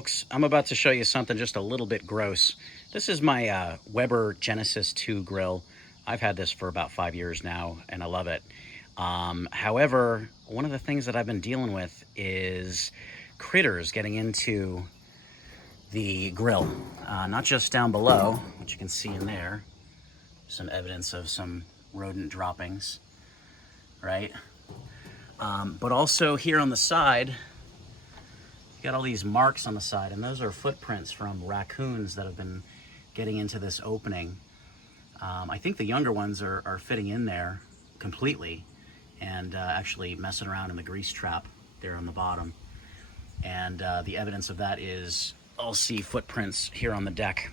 folks, I'm about to show you something just a little bit gross. This is my Weber Genesis 2 grill. I've had this for about 5 years now, and I love it. However, one of the things that I've been dealing with is critters getting into the grill. Not just down below, which you can see in there, some evidence of some rodent droppings, right? But also here on the side, you got all these marks on the side, and those are footprints from raccoons that have been getting into this opening. I think the younger ones are fitting in there completely and actually messing around in the grease trap there on the bottom. And the evidence of that is I'll see footprints here on the deck.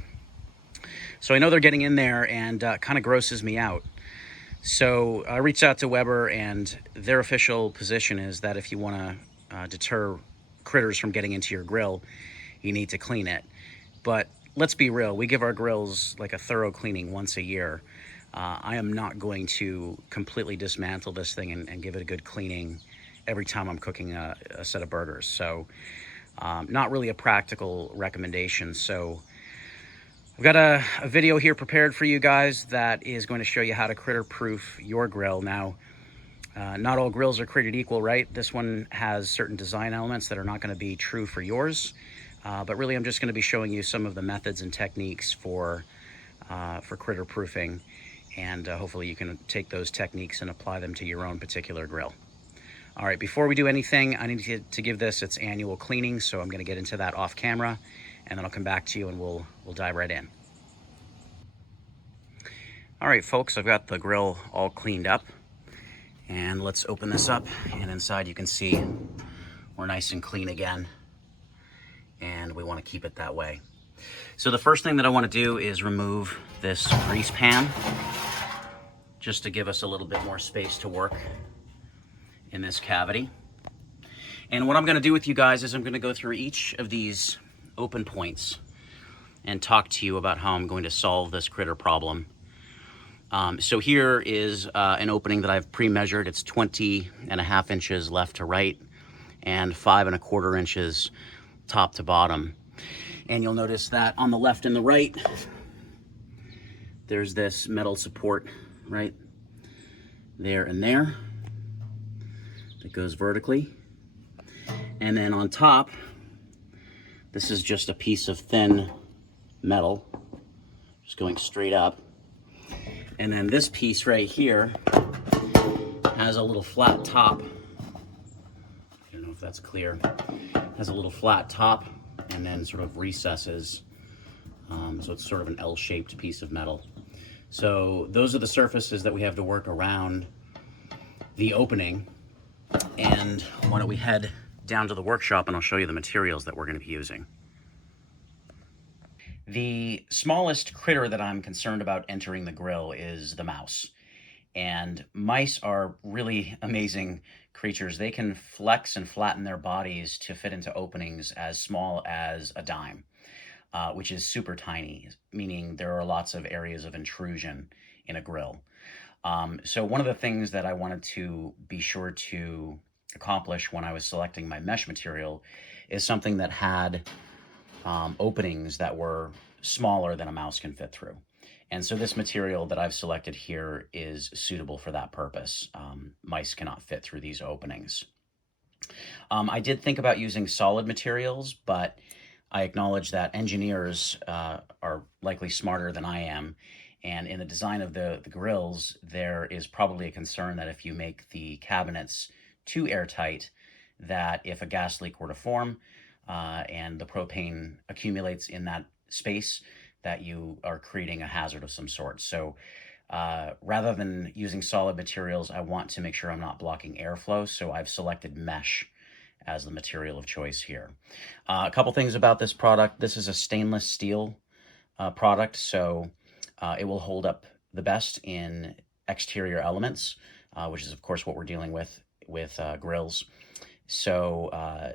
So I know they're getting in there, and kind of grosses me out. So I reached out to Weber, and their official position is that if you want to deter critters from getting into your grill, you need to clean it. But let's be real, we give our grills like a thorough cleaning once a year. I am not going to completely dismantle this thing and give it a good cleaning every time I'm cooking a set of burgers. So not really a practical recommendation. So I've got a video here prepared for you guys that is going to show you how to critter proof your grill. Now, not all grills are created equal, right? This one has certain design elements that are not going to be true for yours. But really, I'm just going to be showing you some of the methods and techniques for critter proofing. And hopefully you can take those techniques and apply them to your own particular grill. All right, before we do anything, I need to give this its annual cleaning. So I'm going to get into that off camera, and then I'll come back to you and we'll dive right in. All right, folks, I've got the grill all cleaned up. And let's open this up, and inside you can see we're nice and clean again, and we want to keep it that way. So the first thing that I want to do is remove this grease pan, just to give us a little bit more space to work in this cavity. And what I'm going to do with you guys is I'm going to go through each of these open points and talk to you about how I'm going to solve this critter problem. So here is an opening that I've pre-measured. It's 20.5 inches left to right and 5.25 inches top to bottom. And you'll notice that on the left and the right, there's this metal support right there and there that goes vertically. And then on top, this is just a piece of thin metal, just going straight up. And then this piece right here has a little flat top. I don't know if that's clear. Has a little flat top and then sort of recesses. So it's sort of an L-shaped piece of metal. So those are the surfaces that we have to work around the opening. And why don't we head down to the workshop and I'll show you the materials that we're going to be using. The smallest critter that I'm concerned about entering the grill is the mouse. And mice are really amazing creatures. They can flex and flatten their bodies to fit into openings as small as a dime, which is super tiny, meaning there are lots of areas of intrusion in a grill. So one of the things that I wanted to be sure to accomplish when I was selecting my mesh material is something that had openings that were smaller than a mouse can fit through. And so this material that I've selected here is suitable for that purpose. Mice cannot fit through these openings. I did think about using solid materials, but I acknowledge that engineers are likely smarter than I am. And in the design of the grills, there is probably a concern that if you make the cabinets too airtight, that if a gas leak were to form, and the propane accumulates in that space, that you are creating a hazard of some sort. So rather than using solid materials, I want to make sure I'm not blocking airflow. So I've selected mesh as the material of choice here. A couple things about this product. This is a stainless steel product, so it will hold up the best in exterior elements, which is of course what we're dealing with grills. So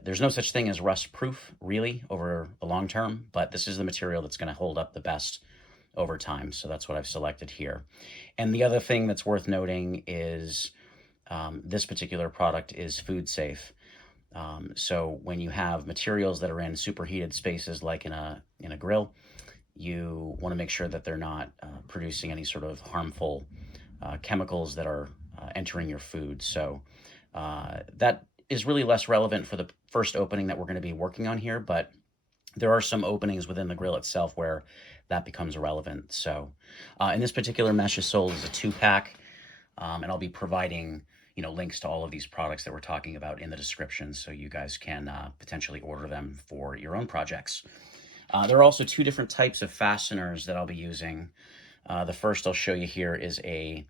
there's no such thing as rust proof really over the long term, but this is the material that's going to hold up the best over time. So that's what I've selected here. And the other thing that's worth noting is this particular product is food safe. So when you have materials that are in superheated spaces like in a grill, you want to make sure that they're not producing any sort of harmful chemicals that are entering your food. So that is really less relevant for the first opening that we're going to be working on here, but there are some openings within the grill itself where that becomes relevant. So in this particular mesh is sold as a 2-pack, and I'll be providing links to all of these products that we're talking about in the description, so you guys can potentially order them for your own projects. There are also 2 different types of fasteners that I'll be using. The first I'll show you here is a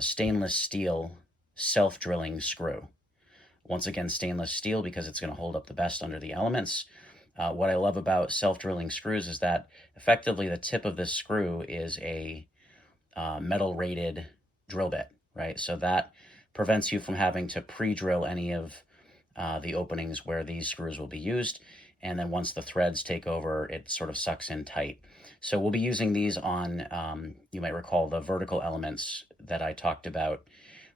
stainless steel self-drilling screw. Once again, stainless steel because it's going to hold up the best under the elements. What I love about self-drilling screws is that effectively the tip of this screw is a metal-rated drill bit, right? So that prevents you from having to pre-drill any of the openings where these screws will be used. And then once the threads take over, it sort of sucks in tight. So we'll be using these on, you might recall the vertical elements that I talked about,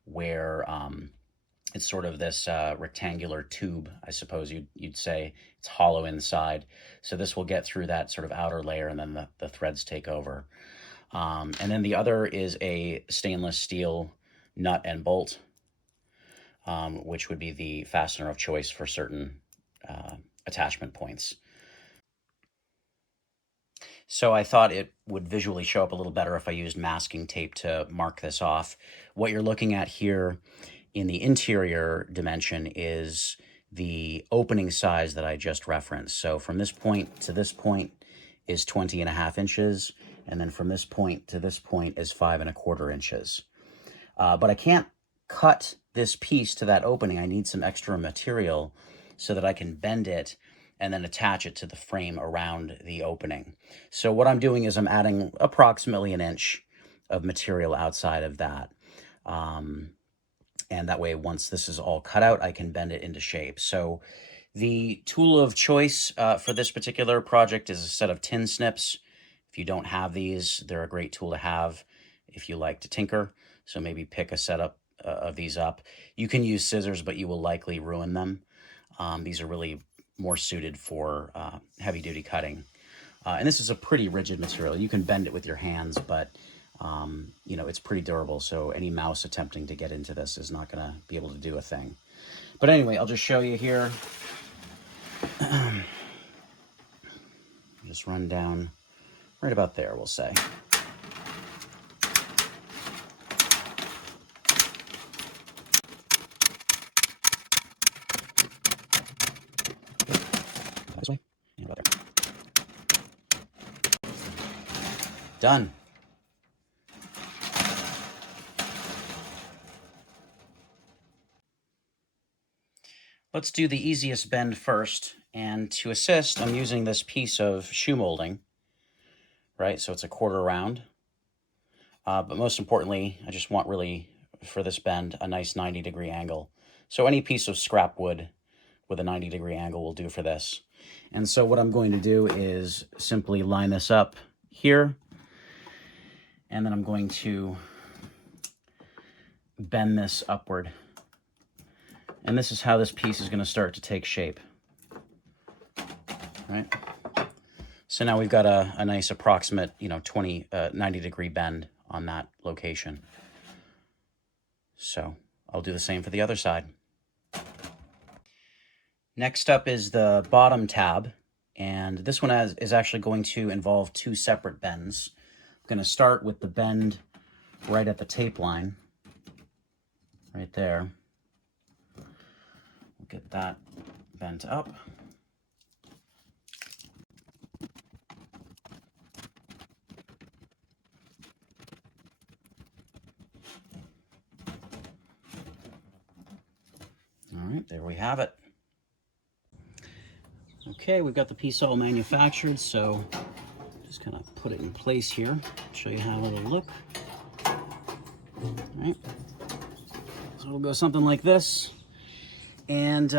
where it's sort of this rectangular tube, I suppose you'd say. It's hollow inside. So this will get through that sort of outer layer, and then the threads take over. And then the other is a stainless steel nut and bolt, which would be the fastener of choice for certain attachment points. So I thought it would visually show up a little better if I used masking tape to mark this off. What you're looking at here in the interior dimension is the opening size that I just referenced. So from this point to this point is 20.5 inches, and then from this point to this point is 5.25 inches. But I can't cut this piece to that opening. I need some extra material so that I can bend it and then attach it to the frame around the opening. So what I'm doing is I'm adding approximately 1 inch of material outside of that. And that way, once this is all cut out, I can bend it into shape. So the tool of choice for this particular project is a set of tin snips. If you don't have these, they're a great tool to have if you like to tinker. So maybe pick a setup of these up. You can use scissors, but you will likely ruin them. These are really more suited for heavy-duty cutting. And this is a pretty rigid material. You can bend it with your hands, but it's pretty durable, so any mouse attempting to get into this is not going to be able to do a thing. But anyway, I'll just show you here. Just run down right about there, we'll say. This way, and about there. Done. Let's do the easiest bend first, and to assist, I'm using this piece of shoe molding, right? So it's a 1/4 round, but most importantly, I just want really, for this bend, a nice 90-degree angle. So any piece of scrap wood with a 90-degree angle will do for this. And so what I'm going to do is simply line this up here, and then I'm going to bend this upward. And this is how this piece is going to start to take shape. Right? So now we've got a nice approximate, 90-degree bend on that location. So I'll do the same for the other side. Next up is the bottom tab, and this one is actually going to involve 2 separate bends. I'm going to start with the bend right at the tape line, right there. We'll get that bent up. All right, there we have it. Okay, we've got the piece all manufactured, so just kind of put it in place here, show you how it'll look. All right, so it'll go something like this. And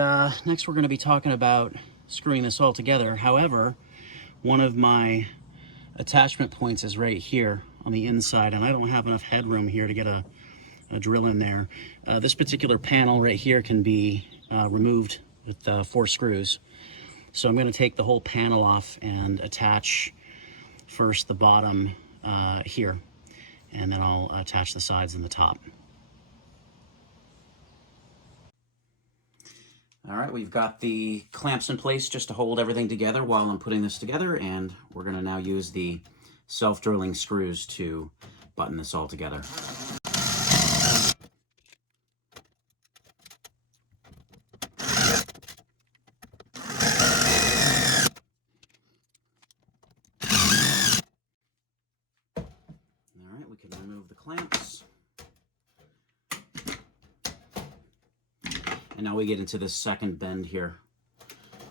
next we're going to be talking about screwing this all together. However, one of my attachment points is right here on the inside, and I don't have enough headroom here to get a drill in there. This particular panel right here can be removed with 4 screws. So I'm going to take the whole panel off and attach first the bottom here, and then I'll attach the sides and the top. All right, we've got the clamps in place just to hold everything together while I'm putting this together, and we're going to now use the self-drilling screws to button this all together. All right, we can remove the clamps. And now we get into this second bend here.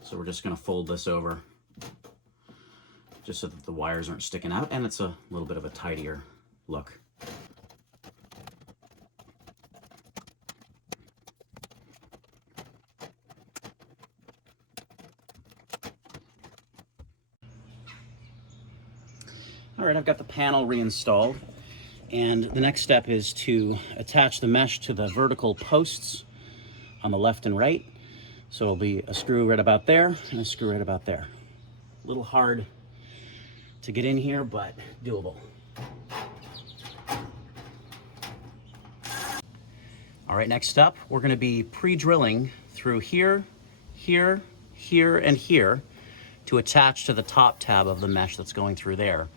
So we're just going to fold this over just so that the wires aren't sticking out, and it's a little bit of a tidier look. All right, I've got the panel reinstalled, and the next step is to attach the mesh to the vertical posts on the left and right. So it'll be a screw right about there and a screw right about there. A little hard to get in here, but doable. All right, next up, we're going to be pre-drilling through here, here, here, and here to attach to the top tab of the mesh that's going through there.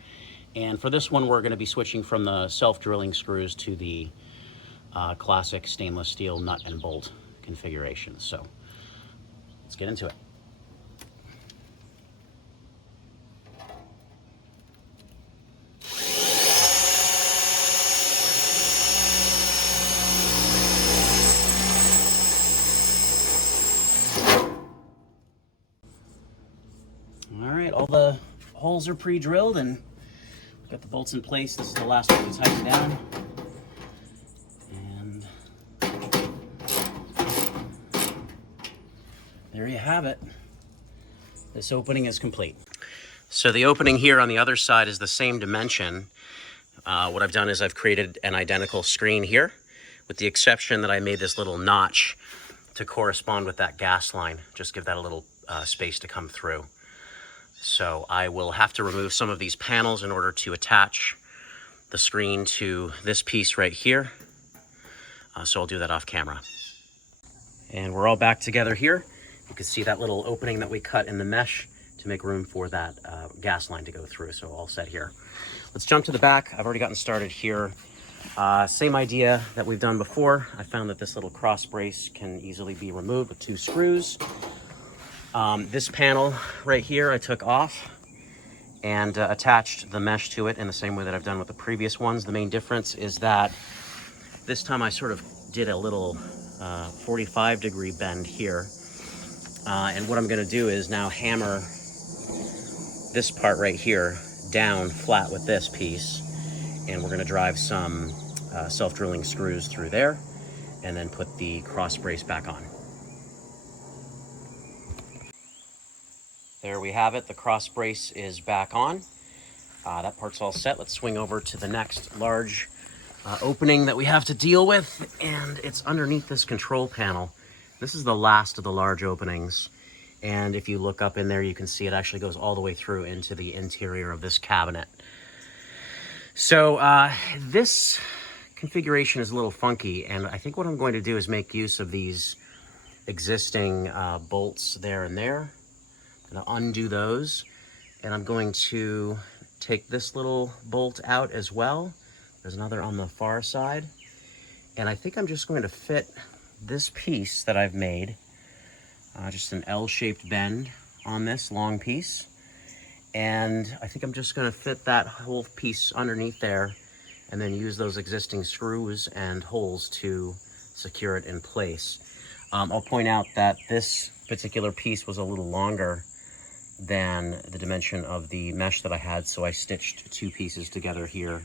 And for this one, we're going to be switching from the self-drilling screws to the classic stainless steel nut and bolt configuration. So let's get into it. All right, all the holes are pre-drilled and got the bolts in place. This is the last one to tighten down. And there you have it. This opening is complete. So the opening here on the other side is the same dimension. What I've done is I've created an identical screen here, with the exception that I made this little notch to correspond with that gas line. Just give that a little space to come through. So I will have to remove some of these panels in order to attach the screen to this piece right here. So I'll do that off camera. And we're all back together here. You can see that little opening that we cut in the mesh to make room for that gas line to go through. So all set here. Let's jump to the back. I've already gotten started here. Same idea that we've done before. I found that this little cross brace can easily be removed with 2 screws. This panel right here I took off and attached the mesh to it in the same way that I've done with the previous ones. The main difference is that this time I sort of did a little 45-degree bend here. And what I'm going to do is now hammer this part right here down flat with this piece. And we're going to drive some self-drilling screws through there and then put the cross brace back on. There we have it. The cross brace is back on. That part's all set. Let's swing over to the next large opening that we have to deal with, and it's underneath this control panel. This is the last of the large openings, and if you look up in there, you can see it actually goes all the way through into the interior of this cabinet. So this configuration is a little funky, and I think what I'm going to do is make use of these existing bolts there and there. I'm going to undo those, and I'm going to take this little bolt out as well. There's another on the far side, and I think I'm just going to fit this piece that I've made, just an L-shaped bend on this long piece, and I think I'm just going to fit that whole piece underneath there and then use those existing screws and holes to secure it in place. I'll point out that this particular piece was a little longer than the dimension of the mesh that I had, so I stitched 2 pieces together here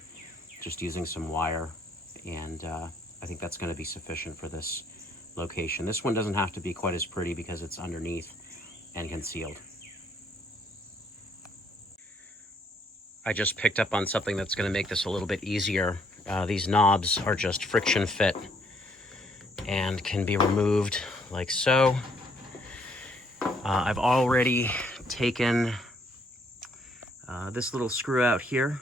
just using some wire, and I think that's going to be sufficient for this location. This one doesn't have to be quite as pretty because it's underneath and concealed. I just picked up on something that's going to make this a little bit easier. These knobs are just friction fit and can be removed like so. I've already taken this little screw out here.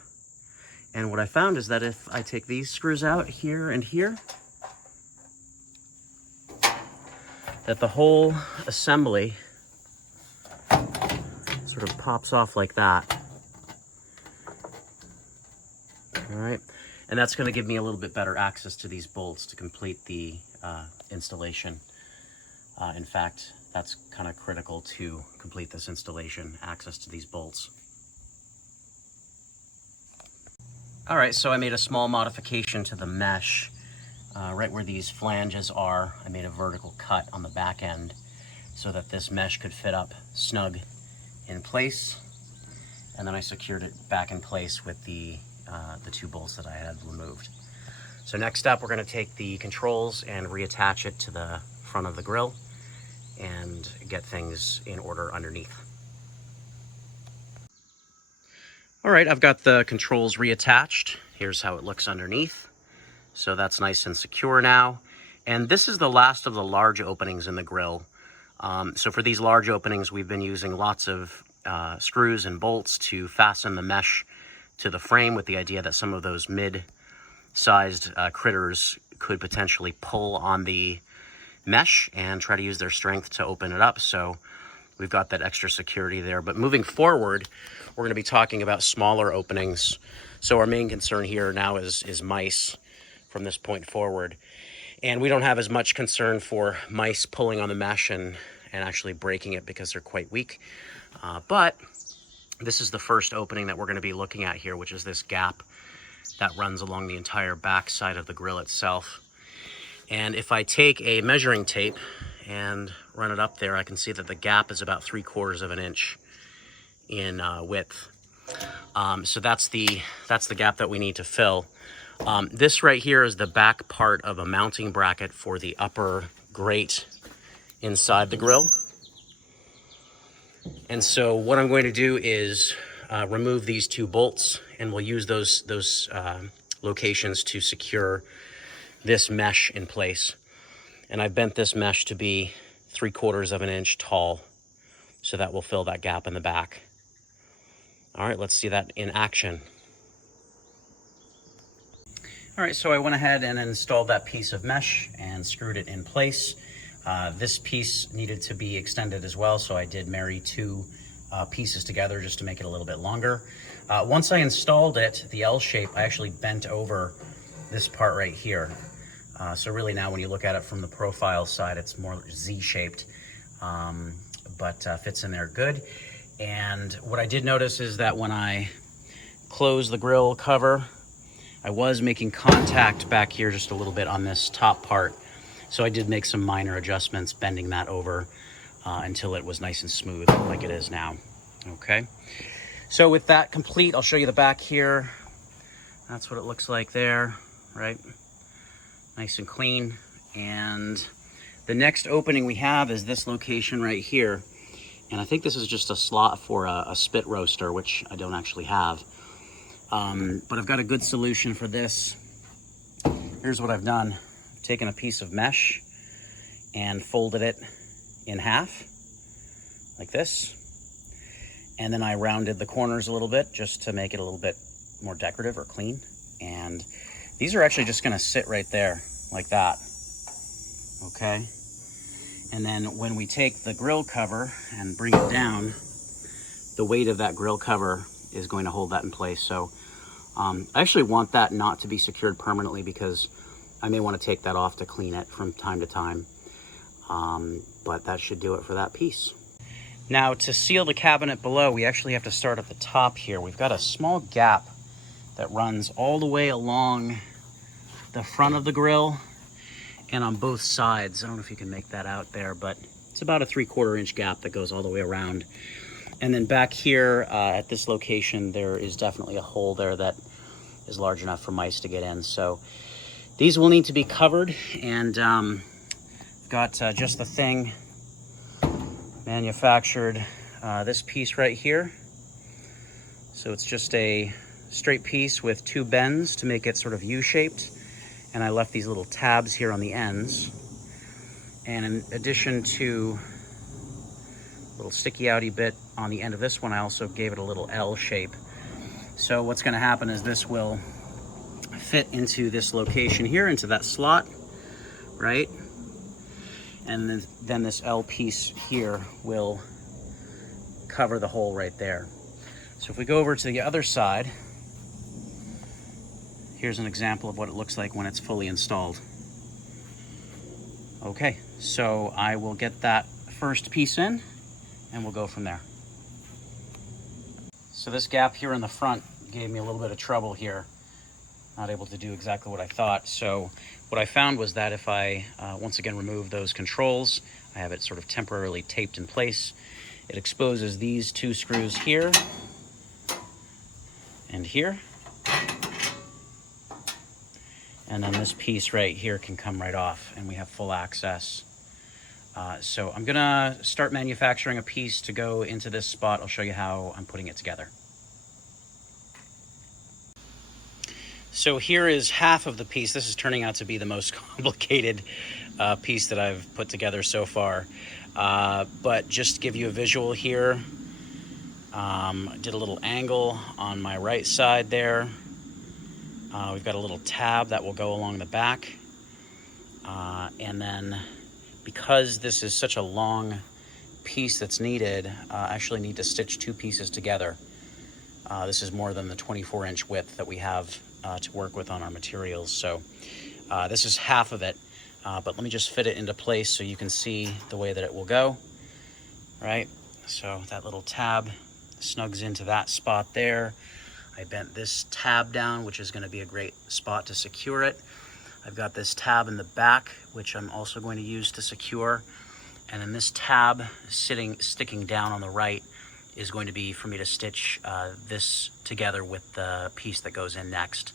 And what I found is that if I take these screws out here and here, that the whole assembly sort of pops off like that. All right, and that's going to give me a little bit better access to these bolts to complete the installation. In fact, that's kind of critical to complete this installation, access to these bolts. All right, so I made a small modification to the mesh. Right where these flanges are, I made a vertical cut on the back end so that this mesh could fit up snug in place. And then I secured it back in place with the 2 bolts that I had removed. So next up, we're going to take the controls and reattach it to the front of the grill and get things in order underneath. All right, I've got the controls reattached. Here's how it looks underneath. So that's nice and secure now. And this is the last of the large openings in the grill. So for these large openings, we've been using lots of screws and bolts to fasten the mesh to the frame, with the idea that some of those mid-sized critters could potentially pull on the mesh and try to use their strength to open it up. So we've got that extra security there. But moving forward, we're going to be talking about smaller openings. So our main concern here now is mice from this point forward. And we don't have as much concern for mice pulling on the mesh and actually breaking it because they're quite weak. But this is the first opening that we're going to be looking at here, which is this gap that runs along the entire back side of the grill itself. And if I take a measuring tape and run it up there, I can see that the gap is about 3/4 of an inch in width. So that's the gap that we need to fill. This right here is the back part of a mounting bracket for the upper grate inside the grill. And so what I'm going to do is remove these 2 bolts, and we'll use those locations to secure this mesh in place. And I bent this mesh to be 3/4 of an inch tall, so that will fill that gap in the back. All right, let's see that in action. All right, so I went ahead and installed that piece of mesh and screwed it in place. This piece needed to be extended as well, so I did marry 2 pieces together just to make it a little bit longer. Once I installed it, the L shape, I actually bent over this part right here. So really now when you look at it from the profile side, it's more Z-shaped, but fits in there good. And what I did notice is that when I close the grill cover, I was making contact back here just a little bit on this top part. So I did make some minor adjustments, bending that over until it was nice and smooth like it is now. Okay. So with that complete, I'll show you the back here. That's what it looks like there, right? Nice and clean. And the next opening we have is this location right here. And I think this is just a slot for a spit roaster, which I don't actually have. But I've got a good solution for this. Here's what I've done. I've taken a piece of mesh and folded it in half, like this. And then I rounded the corners a little bit just to make it a little bit more decorative or clean. And these are actually just gonna sit right there, like that, okay? And then when we take the grill cover and bring it down, the weight of that grill cover is going to hold that in place. So I actually want that not to be secured permanently because I may want to take that off to clean it from time to time. But that should do it for that piece. Now to seal the cabinet below, we actually have to start at the top here. We've got a small gap that runs all the way along the front of the grill and on both sides. I don't know if you can make that out there, but it's about a 3/4 inch gap that goes all the way around. And then back here at this location, there is definitely a hole there that is large enough for mice to get in. So these will need to be covered, and got just the thing manufactured, this piece right here. So it's just a straight piece with 2 bends to make it sort of U-shaped. And I left these little tabs here on the ends. And in addition to little sticky outy bit on the end of this one. I also gave it a little L shape. So what's going to happen is this will fit into this location here, into that slot, right? And then this L piece here will cover the hole right there. So if we go over to the other side, here's an example of what it looks like when it's fully installed. Okay, so I will get that first piece in and we'll go from there. So this gap here in the front gave me a little bit of trouble here. Not able to do exactly what I thought. So what I found was that if I once again remove those controls, I have it sort of temporarily taped in place. It exposes these two screws here and here. And then this piece right here can come right off and we have full access. So I'm gonna start manufacturing a piece to go into this spot. I'll show you how I'm putting it together. So here is half of the piece. This is turning out to be the most complicated piece that I've put together so far. But just to give you a visual here, I did a little angle on my right side there. We've got a little tab that will go along the back. And then because this is such a long piece that's needed, I actually need to stitch two pieces together. This is more than the 24-inch width that we have to work with on our materials. So this is half of it, but let me just fit it into place so you can see the way that it will go, right? So that little tab snugs into that spot there. I bent this tab down, which is going to be a great spot to secure it. I've got this tab in the back, which I'm also going to use to secure. And then this tab sticking down on the right is going to be for me to stitch this together with the piece that goes in next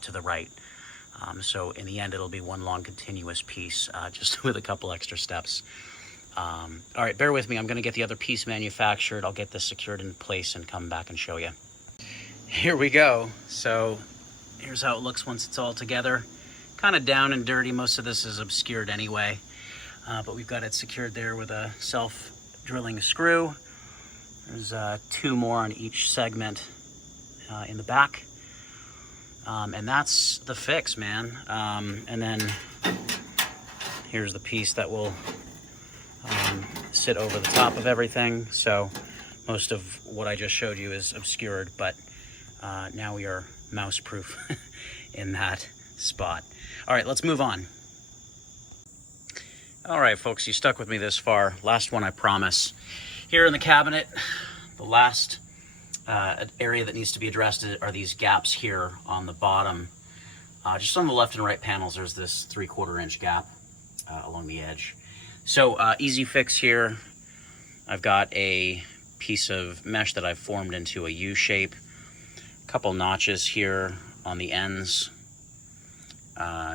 to the right. So in the end, it'll be one long continuous piece, just with a couple extra steps. All right, bear with me. I'm going to get the other piece manufactured. I'll get this secured in place and come back and show you. Here we go. So here's how it looks once it's all together. Kind of down and dirty. Most of this is obscured anyway, but we've got it secured there with a self-drilling screw. There's two more on each segment in the back. And that's the fix, man. And then here's the piece that will sit over the top of everything. So most of what I just showed you is obscured, but now we are mouse-proof in that spot. All right, let's move on. All right, folks, you stuck with me this far. Last one, I promise. Here in the cabinet, the last area that needs to be addressed are these gaps here on the bottom. Just on the left and right panels, there's this 3/4 inch gap along the edge. So easy fix here. I've got a piece of mesh that I've formed into a U shape. A couple notches here on the ends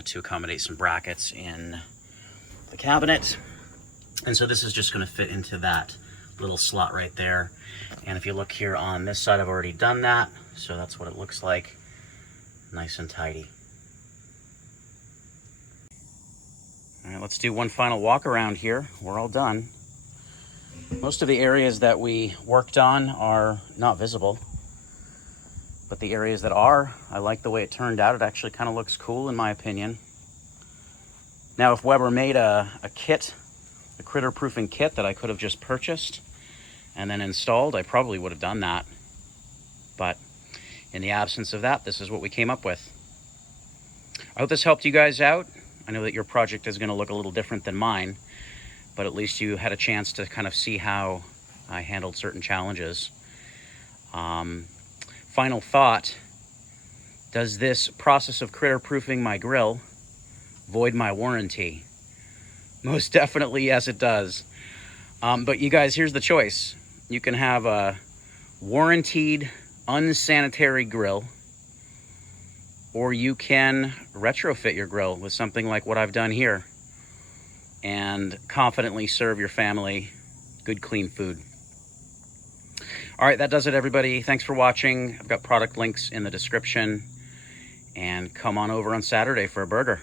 to accommodate some brackets in the cabinet. And so this is just going to fit into that little slot right there. And if you look here on this side, I've already done that. So that's what it looks like. Nice and tidy. All right, let's do one final walk around here. We're all done. Most of the areas that we worked on are not visible, but the areas that are, I like the way it turned out. It actually kind of looks cool in my opinion. Now, if Weber made a kit, a critter proofing kit that I could have just purchased and then installed, I probably would have done that. But in the absence of that, this is what we came up with. I hope this helped you guys out. I know that your project is going to look a little different than mine, but at least you had a chance to kind of see how I handled certain challenges. Final thought, does this process of critter proofing my grill void my warranty? Most definitely, yes, it does. But you guys, here's the choice. You can have a warranted, unsanitary grill, or you can retrofit your grill with something like what I've done here and confidently serve your family good, clean food. All right, that does it, everybody. Thanks for watching. I've got product links in the description, and come on over on Saturday for a burger.